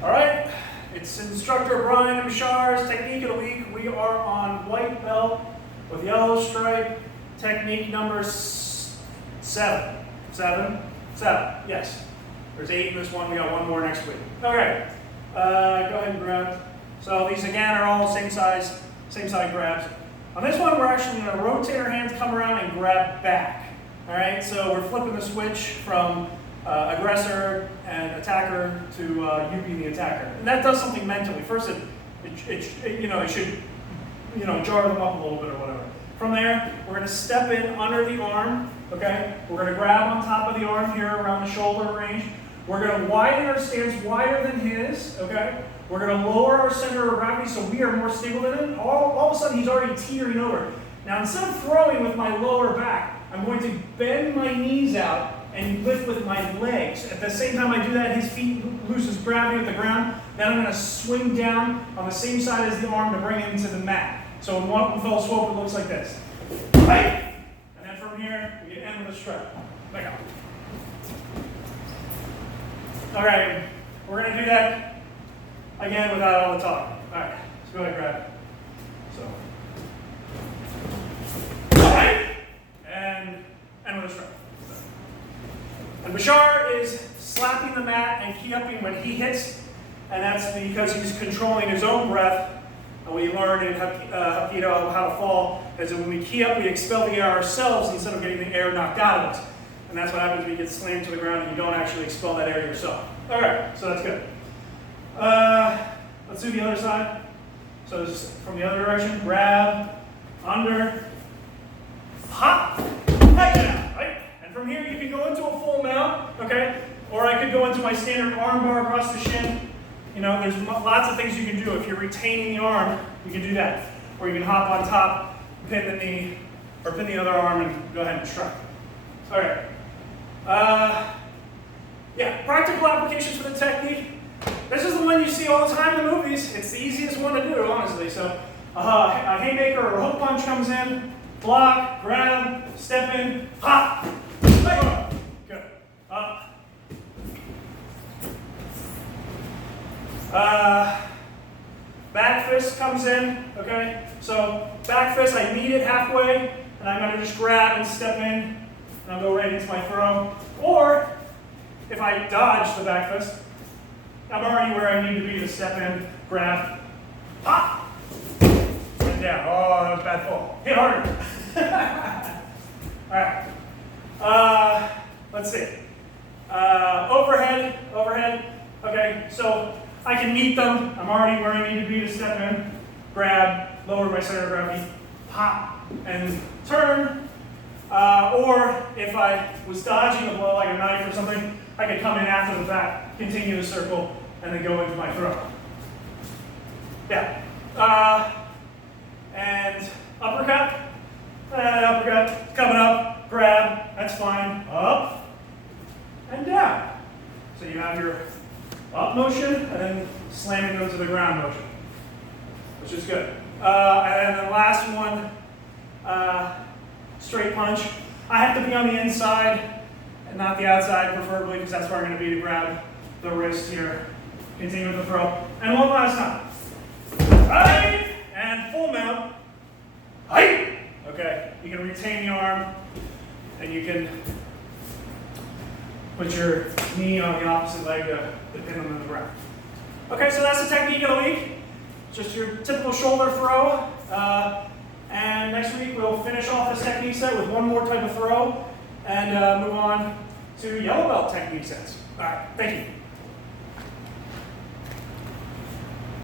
All right, it's instructor Brian Mishar's technique of the week. We are on white belt with yellow stripe, technique number 7. Yes. There's 8 in this one, we got 1 more next week. Okay, go ahead and grab. So these again are all same side grabs. On this one, we're actually going to rotate our hands, come around, and grab back. All right, so we're flipping the switch from aggressor and attacker to you being the attacker, and that does something mentally. First, it should jar them up a little bit or whatever. From there, we're going to step in under the arm. Okay, we're going to grab on top of the arm here around the shoulder range. We're going to widen our stance wider than his. Okay, we're going to lower our center of gravity so we are more stable than him. All of a sudden, he's already teetering over. Now, instead of throwing with my lower back, I'm going to bend my knees out and lift with my legs. At the same time I do that, his feet loses gravity at the ground. Then I'm going to swing down on the same side as the arm to bring him to the mat. So in one fell swoop, it looks like this. Right? And then from here, we end with a strut. Back up. All right, we're going to do that again without all the talk. All right, let's go ahead and grab it. So, all right, and end with a strut. And Bashar is slapping the mat and key-upping when he hits, and that's because he's controlling his own breath. And we learned in Hapkido how to fall is that when we key up, we expel the air ourselves instead of getting the air knocked out of us. And that's what happens when you get slammed to the ground and you don't actually expel that air yourself. All right, so that's good. Let's do the other side. So this, from the other direction, grab, under, hop, right down, right? And from here, you can go into a full mount, okay? Or I could go into my standard arm bar across the shin. You know, there's lots of things you can do. If you're retaining the arm, you can do that. Or you can hop on top, pin the knee, or pin the other arm and go ahead and strut. All right. Yeah, practical applications for the technique. This is the one you see all the time in the movies. It's the easiest one to do, honestly. So a haymaker or a hook punch comes in, block, grab, step in, hop, right. Good. Up. Back fist comes in, okay? So back fist, I meet it halfway, and I'm going to just grab and step in, and I'll go right into my throw. Or, if I dodge the back fist, I'm already where I need to be to step in, grab, pop, and down. Oh, that was a bad fall. Hit harder. All right. Let's see. Overhead. Okay, so I can meet them. I'm already where I need to be to step in, grab, lower my center of gravity, pop, and turn. Or if I was dodging a blow like a knife or something, I could come in after the fact, continue the circle, and then go into my throw. Yeah. And uppercut. Uppercut. Coming up, grab, that's fine. Up and down. So you have your up motion and then slamming them to the ground motion, which is good. And then the last one, straight punch. I have to be on the inside and not the outside, preferably, because that's where I'm going to be to grab the wrist here. Continue with the throw. And one last time. Right, and full mount. Height. Okay, you can retain the arm, and you can put your knee on the opposite leg to pin them on the ground. Okay, so that's the technique of the week. Just your typical shoulder throw. And next week we'll finish off this technique set with one more type of throw and move on to yellow belt technique sets. All right, thank you.